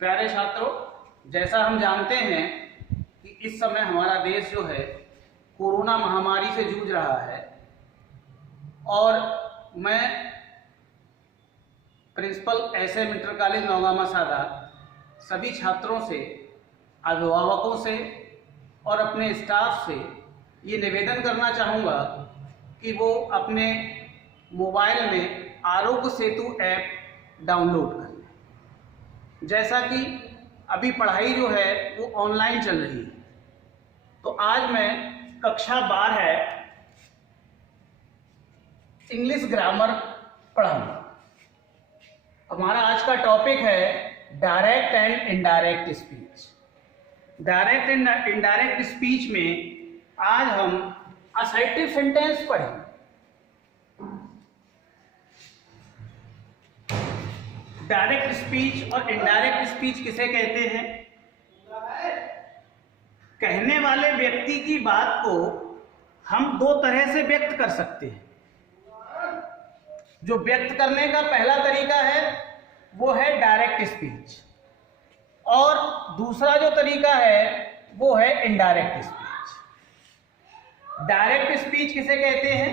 प्यारे छात्रों, जैसा हम जानते हैं कि इस समय हमारा देश जो है कोरोना महामारी से जूझ रहा है और मैं principal SM inter college Naugama Sadat सभी छात्रों से, अभिभावकों से और अपने स्टाफ से ये निवेदन करना चाहूँगा कि वो अपने मोबाइल में आरोग्य सेतु ऐप डाउनलोड कर लें। जैसा कि अभी पढ़ाई जो है वो ऑनलाइन चल रही है, तो आज मैं कक्षा 12 इंग्लिश ग्रामर पढ़ाऊंगा। हमारा आज का टॉपिक है direct and indirect speech. Direct and indirect speech में आज हम असर्टिव सेंटेंस पढ़ेंगे। डायरेक्ट स्पीच और इनडायरेक्ट स्पीच किसे कहते हैं? कहने वाले व्यक्ति की बात को हम दो तरह से व्यक्त कर सकते हैं। जो व्यक्त करने का पहला तरीका है वो है डायरेक्ट स्पीच, और दूसरा जो तरीका है वो है इनडायरेक्ट स्पीच। डायरेक्ट स्पीच किसे कहते हैं?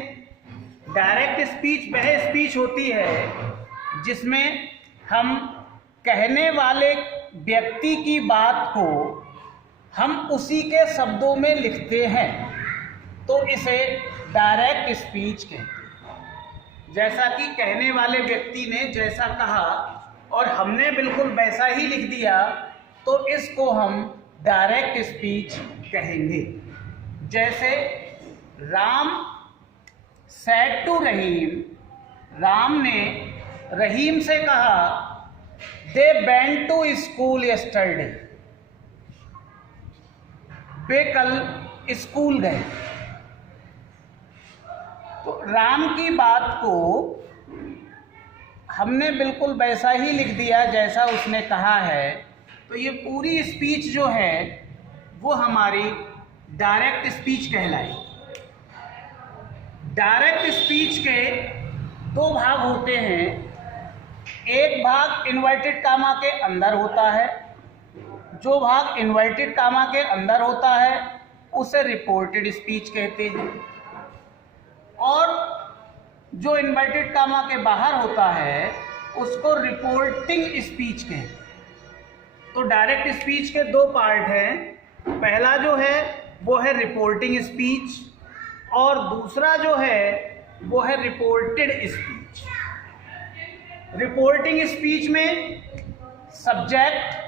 डायरेक्ट स्पीच वह स्पीच होती है जिसमें हम कहने वाले व्यक्ति की बात को हम उसी के शब्दों में लिखते हैं, तो इसे डायरेक्ट स्पीच कहते हैं। जैसा कि कहने वाले व्यक्ति ने जैसा कहा और हमने बिल्कुल वैसा ही लिख दिया, तो इसको हम डायरेक्ट स्पीच कहेंगे। जैसे राम सेड टू रहीम, राम ने रहीम से कहा they went to school yesterday, वे कल स्कूल गए। तो राम की बात को हमने बिल्कुल वैसा ही लिख दिया जैसा उसने कहा है, तो ये पूरी स्पीच जो है वो हमारी डायरेक्ट स्पीच कहलाई। डायरेक्ट स्पीच के दो भाग होते हैं। एक भाग इन्वर्टेड कामा के अंदर होता है। जो भाग इन्वर्टेड कामा के अंदर होता है उसे रिपोर्टेड स्पीच कहते हैं, और जो इन्वर्टेड कामा के बाहर होता है उसको रिपोर्टिंग स्पीच कहते हैं। तो डायरेक्ट स्पीच के दो पार्ट हैं। पहला जो है वो है रिपोर्टिंग स्पीच, और दूसरा जो है वो है रिपोर्टेड स्पीच। रिपोर्टिंग स्पीच में सब्जेक्ट,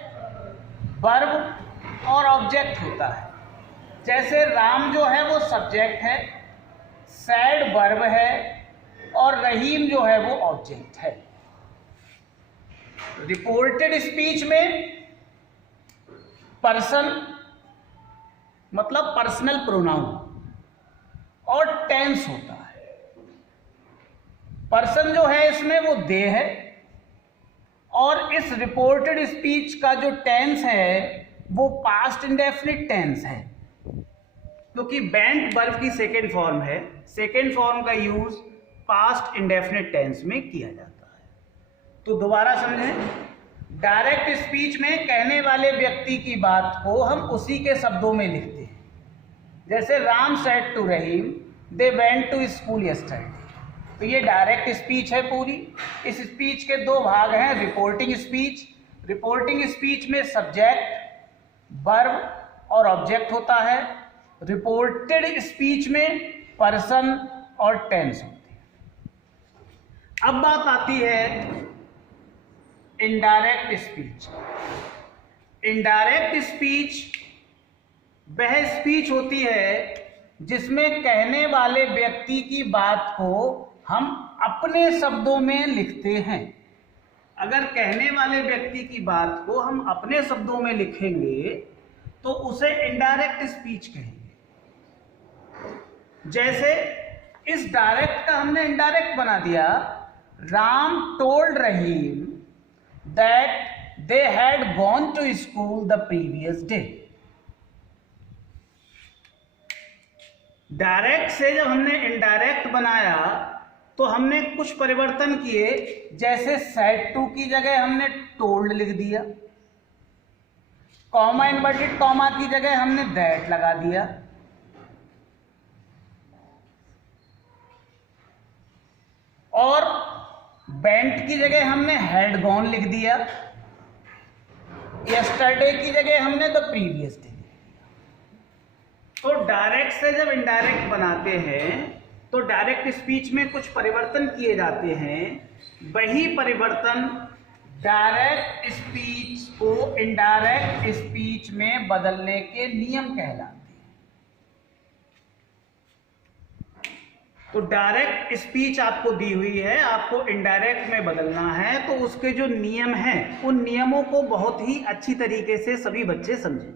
वर्ब और ऑब्जेक्ट होता है। जैसे राम जो है वो सब्जेक्ट है, सैड वर्ब है, और रहीम जो है वो ऑब्जेक्ट है। रिपोर्टेड स्पीच में पर्सन मतलब पर्सनल प्रोनाउन और टेंस होता है। पर्सन जो है इसमें वो दे है, और इस रिपोर्टेड स्पीच का जो टेंस है वो पास्ट इंडेफिनिट टेंस है, क्योंकि वेंट वर्ब की सेकेंड फॉर्म है। सेकेंड फॉर्म का यूज पास्ट इंडेफिनिट टेंस में किया जाता है। तो दोबारा समझें, डायरेक्ट स्पीच में कहने वाले व्यक्ति की बात को हम उसी के शब्दों में लिखते हैं। जैसे Ram said to Rahim they went to school yesterday, तो ये डायरेक्ट स्पीच है पूरी। इस स्पीच के दो भाग हैं, रिपोर्टिंग स्पीच। रिपोर्टिंग स्पीच में सब्जेक्ट, वर्ब और ऑब्जेक्ट होता है। रिपोर्टेड स्पीच में पर्सन और टेंस होते हैं। अब बात आती है इनडायरेक्ट स्पीच। इनडायरेक्ट स्पीच वह स्पीच होती है जिसमें कहने वाले व्यक्ति की बात को हम अपने शब्दों में लिखते हैं। अगर कहने वाले व्यक्ति की बात को हम अपने शब्दों में लिखेंगे तो उसे इनडायरेक्ट स्पीच कहेंगे। जैसे इस डायरेक्ट का हमने इनडायरेक्ट बना दिया। Ram told Rahim that they had gone to school the previous day. Direct से जब हमने इनडायरेक्ट बनाया तो हमने कुछ परिवर्तन किए। जैसे सेड टू की जगह हमने टोल्ड लिख दिया, कॉमा इन्वर्टेड कॉमा की जगह हमने दैट लगा दिया, और बेंट की जगह हमने हैड गॉन लिख दिया, यस्टरडे की जगह हमने द प्रीवियस डे। तो डायरेक्ट से जब इनडायरेक्ट बनाते हैं तो डायरेक्ट स्पीच में कुछ परिवर्तन किए जाते हैं, वही परिवर्तन डायरेक्ट स्पीच को इनडायरेक्ट स्पीच में बदलने के नियम कहलाते हैं। तो डायरेक्ट स्पीच आपको दी हुई है, आपको इनडायरेक्ट में बदलना है, तो उसके जो नियम हैं उन नियमों को बहुत ही अच्छी तरीके से सभी बच्चे समझें।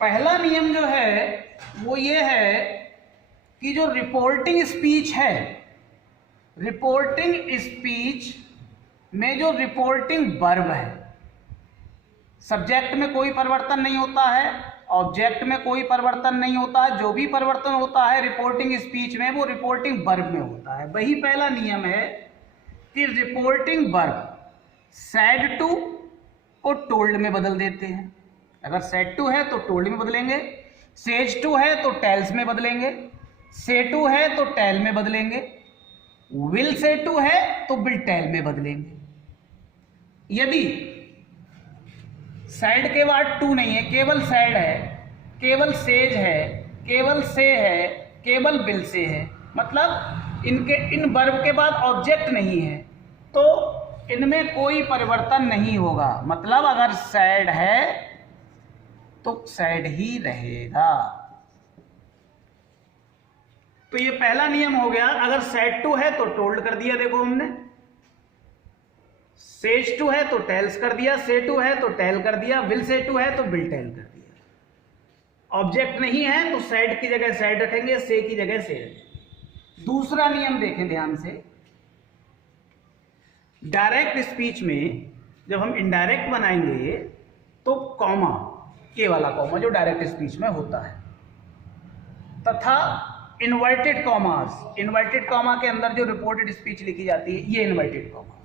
पहला नियम जो है वो ये है कि जो रिपोर्टिंग स्पीच है, रिपोर्टिंग स्पीच में जो रिपोर्टिंग वर्ब है, सब्जेक्ट में कोई परिवर्तन नहीं होता है, ऑब्जेक्ट में कोई परिवर्तन नहीं होता है, जो भी परिवर्तन होता है रिपोर्टिंग स्पीच में वो रिपोर्टिंग वर्ब में होता है। वही पहला नियम है कि रिपोर्टिंग वर्ब सैड टू को टोल्ड में बदल देते हैं। अगर सेड टू है तो टोल्ड में बदलेंगे, सेज टू है तो टेल्स में बदलेंगे, से टू है तो टेल में बदलेंगे, विल से टू है तो विल टेल में बदलेंगे। यदि सैड के बाद टू नहीं है, केवल सैड है, केवल सेज है, केवल से है, केवल विल से है, मतलब इन वर्ब के बाद ऑब्जेक्ट नहीं है, तो इनमें कोई परिवर्तन नहीं होगा। मतलब अगर सैड है तो सैड ही रहेगा। तो ये पहला नियम हो गया। अगर सैड टू है तो टोल्ड कर दिया, देखो हमने, सेज टू है तो टेल्स कर दिया, से टू है तो टेल कर दिया, विल से टू है तो विल टेल कर दिया। ऑब्जेक्ट नहीं है तो सैड की जगह सैड रखेंगे, से की जगह से। दूसरा नियम देखें ध्यान से, डायरेक्ट स्पीच में जब हम इनडायरेक्ट बनाएंगे तो कॉमा, के वाला कॉमा जो डायरेक्ट स्पीच में होता है, तथा इन्वर्टेड कॉमास, इन्वर्टेड कॉमा के अंदर जो रिपोर्टेड स्पीच लिखी जाती है, ये इन्वर्टेड कॉमास,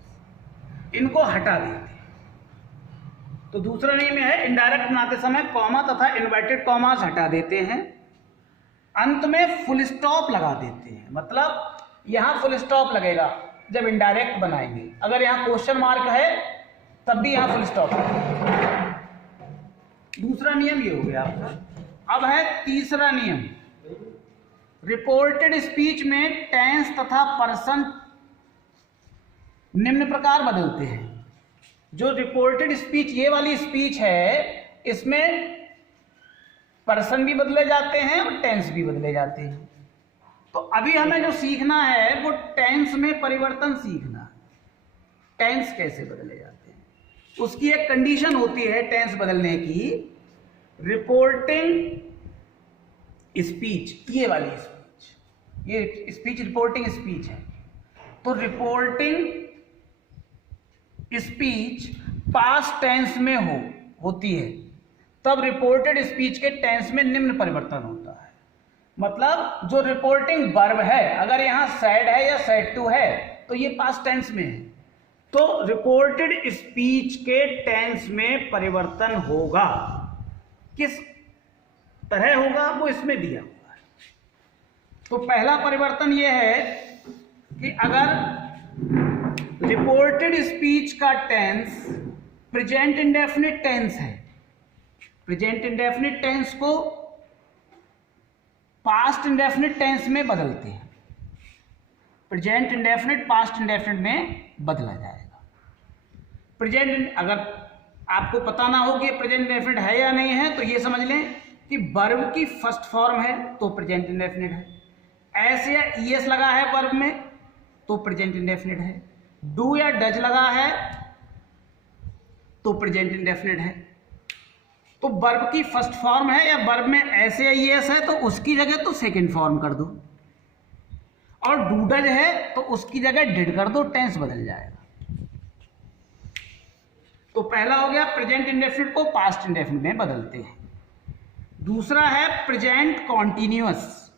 इनको हटा देते हैं। तो दूसरा नियम है इनडायरेक्ट बनाते समय कॉमा तथा इन्वर्टेड कॉमास हटा देते हैं, अंत में फुल स्टॉप लगा देते हैं। मतलब यहां फुल स्टॉप लगेगा जब इनडायरेक्ट बनाएंगे, अगर यहां क्वेश्चन मार्क है तब भी यहां फुल स्टॉप लगेगा। दूसरा नियम ये हो गया आपका। अब है तीसरा नियम, रिपोर्टेड स्पीच में टेंस तथा पर्सन निम्न प्रकार बदलते हैं। जो रिपोर्टेड स्पीच, ये वाली स्पीच है, इसमें पर्सन भी बदले जाते हैं और टेंस भी बदले जाते हैं। तो अभी हमें जो सीखना है वो टेंस में परिवर्तन सीखना है, टेंस कैसे बदले जाते हैं। उसकी एक कंडीशन होती है टेंस बदलने की, रिपोर्टिंग स्पीच, ये वाली स्पीच, ये स्पीच रिपोर्टिंग स्पीच है। तो रिपोर्टिंग स्पीच पास्ट टेंस में होती है, तब रिपोर्टेड स्पीच के टेंस में निम्न परिवर्तन होता है। मतलब जो रिपोर्टिंग वर्ब है, अगर यहां सैड है या सैड टू है तो ये पास्ट टेंस में है, तो रिपोर्टेड स्पीच के टेंस में परिवर्तन होगा। किस तरह होगा वो इसमें दिया हुआ है। तो पहला परिवर्तन यह है कि अगर रिपोर्टेड स्पीच का टेंस प्रेजेंट इंडेफिनिट टेंस है, प्रेजेंट इंडेफिनिट टेंस को पास्ट इंडेफिनिट टेंस में बदलते हैं। प्रेजेंट इंडेफिनिट पास्ट इंडेफिनिट में बदला जाएगा। प्रेजेंट, अगर आपको पता ना हो कि प्रेजेंट इंडेफिनिट है या नहीं है, तो ये समझ लें कि वर्ब की फर्स्ट फॉर्म है तो प्रेजेंट इंडेफिनिट है। एस या ईएस लगा है वर्ब में तो प्रेजेंट इंडेफिनिट है। डू या डज लगा है तो प्रेजेंट इंडेफिनिट है। तो वर्ब की फर्स्ट फॉर्म है या वर्ब में एस या ईएस है तो उसकी जगह तो सेकंड फॉर्म कर दो, और डू डज है तो उसकी जगह डिड कर दो, टेंस बदल जाएगा। तो पहला हो गया प्रेजेंट इंडेफिनिट को पास्ट इंडेफिनिट में बदलते हैं। दूसरा है प्रेजेंट कॉन्टिन्यूअस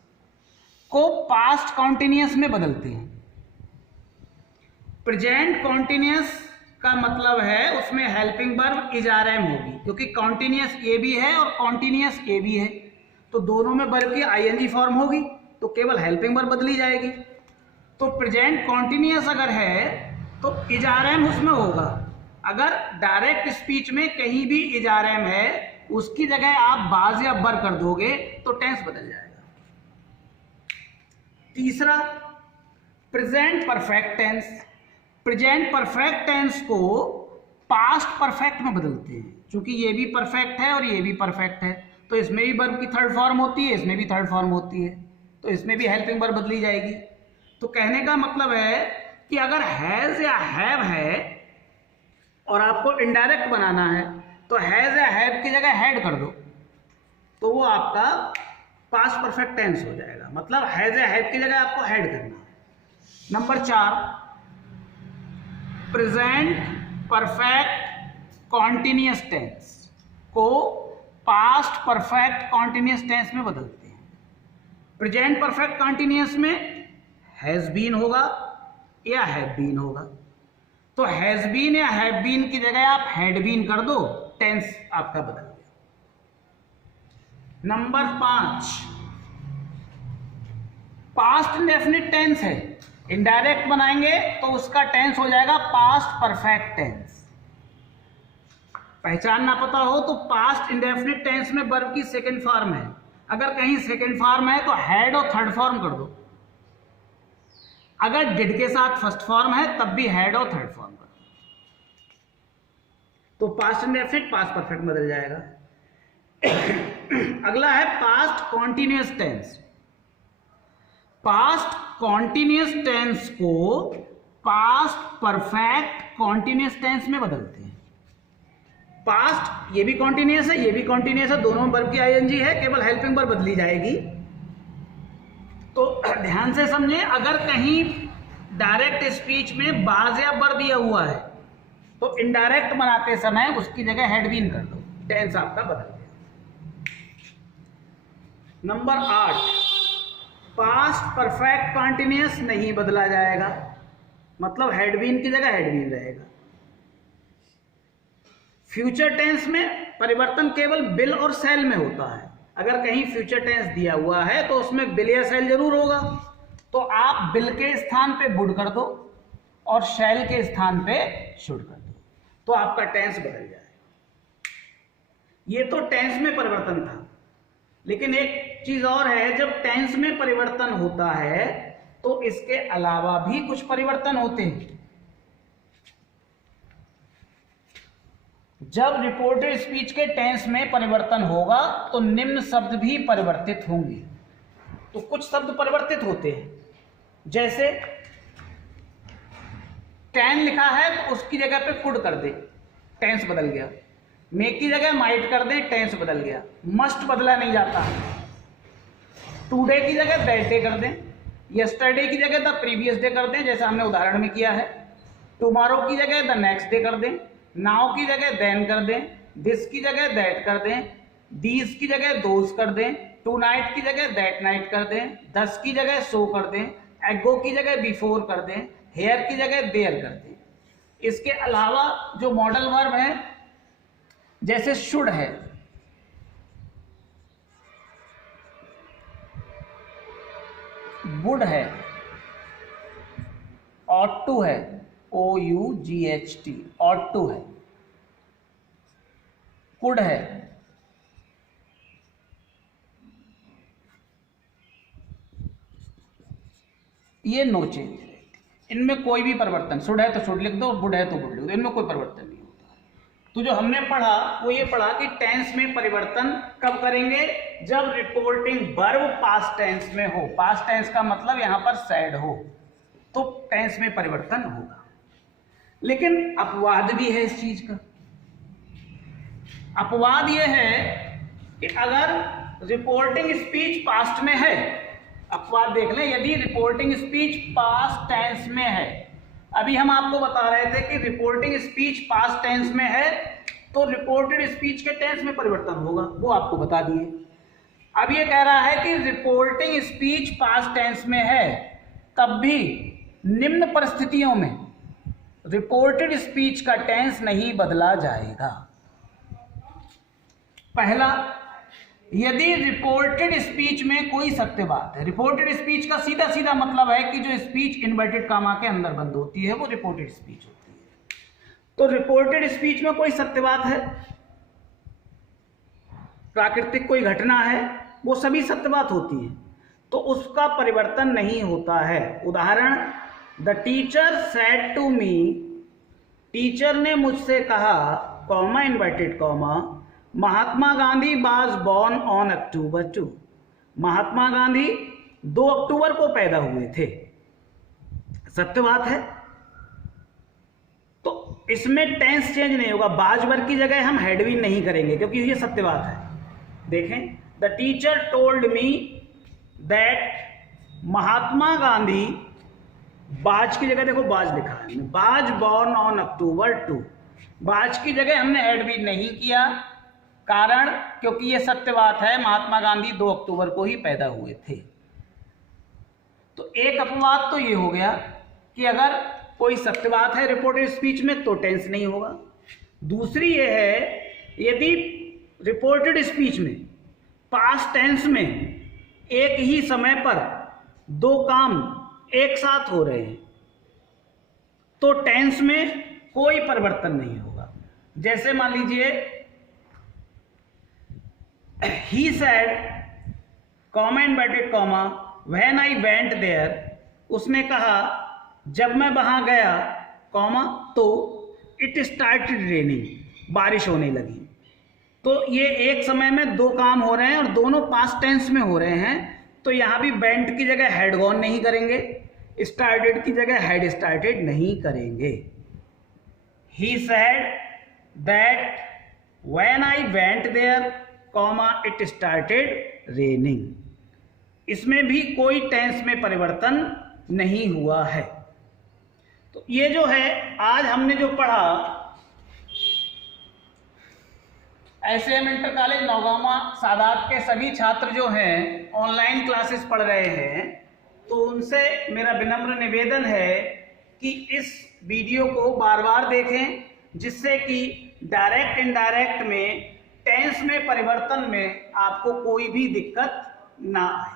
को पास्ट कॉन्टिन्यूअस में बदलते हैं। प्रेजेंट कॉन्टिन्यूअस का मतलब है उसमें helping verb is are am होगी, क्योंकि कॉन्टिन्यूअस ए भी है और कॉन्टिन्यूअस ए भी है, तो दोनों में वर्ब की आईएनजी फॉर्म होगी, तो केवल हेल्पिंग वर्ब बदली जाएगी। तो प्रेजेंट कॉन्टिन्यूअस अगर है तो इज आर एम उसमें होगा। अगर डायरेक्ट स्पीच में कहीं भी इज आर एम है, उसकी जगह आप बाज या बर कर दोगे तो टेंस बदल जाएगा। तीसरा, present perfect tense. Present perfect tense को पास्ट परफेक्ट में बदलते हैं, क्योंकि ये भी परफेक्ट है और ये भी परफेक्ट है, तो इसमें भी वर्ब की थर्ड फॉर्म होती है, इसमें भी थर्ड फॉर्म होती है, तो इसमें भी हेल्पिंग वर्ब बदली जाएगी। तो कहने का मतलब है कि अगर हैज या हैव है और आपको इनडायरेक्ट बनाना है, तो हैज या हैव की जगह हैड कर दो, तो वो आपका पास्ट परफेक्ट टेंस हो जाएगा। मतलब हैज या हैव की जगह आपको हैड करना है। Number 4, present perfect continuous tense को पास्ट परफेक्ट कॉन्टिन्यूअस टेंस में बदलते हैं। प्रेजेंट परफेक्ट कॉन्टिन्यूअस में हैज बीन होगा या हैव बीन होगा, तो हैज बीन या हैव बीन की जगह आप हैड बीन कर दो, टेंस आपका बदल गया। नंबर 5, पास्ट इंडेफिनिट टेंस है, इनडायरेक्ट बनाएंगे तो उसका टेंस हो जाएगा पास्ट परफेक्ट टेंस। पहचानना पता हो तो पास्ट इंडेफिनिट टेंस में वर्ब की सेकंड फॉर्म है, अगर कहीं सेकंड फॉर्म है तो हैड और थर्ड फॉर्म कर दो, अगर डिड के साथ फर्स्ट फॉर्म है तब भी हैड और थर्ड फॉर्म कर दो, तो पास्ट इंडेफिनिट पास्ट परफेक्ट बदल जाएगा। अगला है past continuous tense. Past continuous tense को पास्ट परफेक्ट कॉन्टिन्यूअस टेंस में बदलते हैं। पास्ट ये भी कॉन्टिन्यूअस है, ये भी कॉन्टिन्यूअस है, दोनों में वर्ब की आईएनजी है, केवल हेल्पिंग वर्ब बदली जाएगी। तो ध्यान से समझें, अगर कहीं डायरेक्ट स्पीच में बाज या बर दिया हुआ है तो इनडायरेक्ट बनाते समय उसकी जगह हैड बीन कर दो, टेंस आपका बदल गया। नंबर 8, पास्ट परफेक्ट कॉन्टिन्यूअस नहीं बदला जाएगा, मतलब हैड बीन की जगह हैड बीन रहेगा। फ्यूचर टेंस में परिवर्तन केवल बिल और सेल में होता है, अगर कहीं फ्यूचर टेंस दिया हुआ है तो उसमें बिल या सेल जरूर होगा, तो आप बिल के स्थान पे वुड कर दो और शैल के स्थान पे शुड कर दो, तो आपका टेंस बदल जाएगा। ये तो टेंस में परिवर्तन था, लेकिन एक चीज और है, जब टेंस में परिवर्तन होता है तो इसके अलावा भी कुछ परिवर्तन होते हैं। जब रिपोर्टेड स्पीच के टेंस में परिवर्तन होगा तो निम्न शब्द भी परिवर्तित होंगे। तो कुछ शब्द परिवर्तित होते हैं, जैसे कैन लिखा है तो उसकी जगह पे कुड कर दे, टेंस बदल गया। मेक की जगह माइट कर दे, टेंस बदल गया। मस्ट बदला नहीं जाता। टुडे की जगह दैट डे कर दें, यस्टरडे की जगह द प्रीवियस डे कर दें, जैसा हमने उदाहरण में किया है। टुमारो की जगह द नेक्स्ट डे कर दें, नाउ की जगह देन कर दें, दिस की जगह दैट कर दें, दीज की जगह दोज कर दें, टू नाइट की जगह दैट नाइट कर दें, दस की जगह सो कर दें, एगो की जगह बिफोर कर दें, हेयर की जगह देयर कर दें। इसके अलावा जो मॉडल वर्ब है, जैसे शुड है, वुड है, ऑट टू है, OUGHT, ऑट टू है, कुड है, ये नो चेंज। इनमें कोई भी परिवर्तन, शुड है तो शुड लिख दो, वुड है तो वुड लिख दो, इनमें कोई परिवर्तन नहीं होता। तो जो हमने पढ़ा वो ये पढ़ा कि टेंस में परिवर्तन कब करेंगे, जब रिपोर्टिंग वर्ब पास्ट टेंस में हो। पास्ट टेंस का मतलब यहां पर सैड हो, तो टेंस में परिवर्तन होगा। लेकिन अपवाद भी है इस चीज का। अपवाद यह है कि अगर रिपोर्टिंग स्पीच पास्ट में है, अपवाद देख लें, यदि रिपोर्टिंग स्पीच पास्ट टेंस में है, अभी हम आपको बता रहे थे कि रिपोर्टिंग स्पीच पास्ट टेंस में है तो रिपोर्टेड स्पीच के टेंस में परिवर्तन होगा, वो आपको बता दिए। अब ये कह रहा है कि रिपोर्टिंग स्पीच पास्ट टेंस में है, तब भी निम्न परिस्थितियों में रिपोर्टेड स्पीच का टेंस नहीं बदला जाएगा। पहला, यदि रिपोर्टेड स्पीच में कोई सत्य बात है। रिपोर्टेड स्पीच का सीधा सीधा मतलब है कि जो स्पीच इन्वर्टेड कामा के अंदर बंद होती है वो रिपोर्टेड स्पीच होती है। तो रिपोर्टेड स्पीच में कोई सत्य बात है, प्राकृतिक कोई घटना है, वो सभी सत्य बात होती है, तो उसका परिवर्तन नहीं होता है। उदाहरण, the teacher said to me, teacher ने मुझसे कहा, comma inverted comma, Mahatma Gandhi was born on October 2। Mahatma Gandhi 2 अक्टूबर को पैदा हुए थे, सत्य बात है। तो इसमें टेंस चेंज नहीं होगा, बाज वर्ग की जगह हम हैड बीन नहीं करेंगे क्योंकि ये सत्य बात है। देखें, the teacher told me that Mahatma Gandhi, बाज की जगह देखो बाज लिखा है, बाज बॉर्न ऑन अक्टूबर 2, बाज की जगह हमने हैड बीन नहीं किया, कारण क्योंकि ये सत्य बात है, महात्मा गांधी 2 अक्टूबर को ही पैदा हुए थे। तो एक अपवाद तो ये हो गया कि अगर कोई सत्य बात है रिपोर्टेड स्पीच में तो टेंस नहीं होगा। दूसरी ये है, यदि रिपोर्टेड स्पीच में पास्ट टेंस में एक ही समय पर 2 काम एक साथ हो रहे हैं तो टेंस में कोई परिवर्तन नहीं होगा। जैसे मान लीजिए, he said, comma inverted comma, when I went there, उसने कहा जब मैं वहां गया, कॉमा, तो it started raining, बारिश होने लगी। तो ये एक समय में 2 काम हो रहे हैं और दोनों पास्ट टेंस में हो रहे हैं, तो यहां भी वेंट की जगह हैड गॉन नहीं करेंगे, स्टार्टेड की जगह हैड स्टार्टेड नहीं करेंगे। he said that when I went there, comma, it started raining. इसमें भी कोई टेंस में परिवर्तन नहीं हुआ है। तो ये जो है आज हमने जो पढ़ा, SAM inter college Naugama Sadat के सभी छात्र जो हैं ऑनलाइन क्लासेस पढ़ रहे हैं, तो उनसे मेरा विनम्र निवेदन है कि इस वीडियो को बार बार देखें, जिससे कि डायरेक्ट इनडायरेक्ट में टेंस में परिवर्तन में आपको कोई भी दिक्कत ना आए।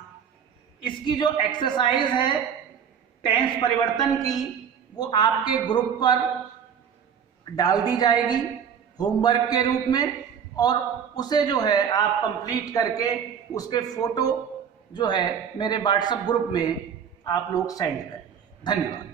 इसकी जो एक्सरसाइज है टेंस परिवर्तन की, वो आपके ग्रुप पर डाल दी जाएगी होमवर्क के रूप में, और उसे जो है आप कंप्लीट करके उसके फोटो जो है मेरे व्हाट्सएप ग्रुप में आप लोग सेंड करें। धन्यवाद।